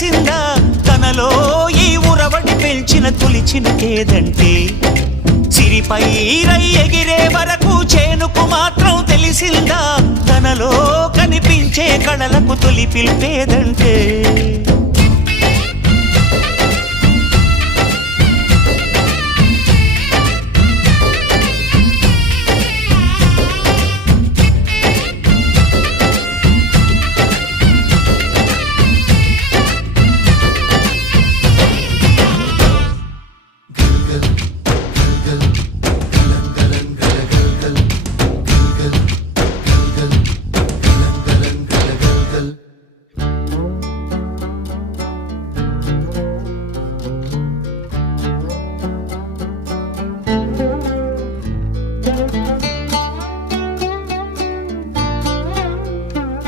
తెలిసిందా తనలో ఈ ఉరవడి పెంచిన తొలిచిన కేదంటే సిరిపై రై ఎగిరే వరకు చేనుకు మాత్రం తెలిసిందా తనలో కనిపించే కళలకు తొలి పిలిపేదంటే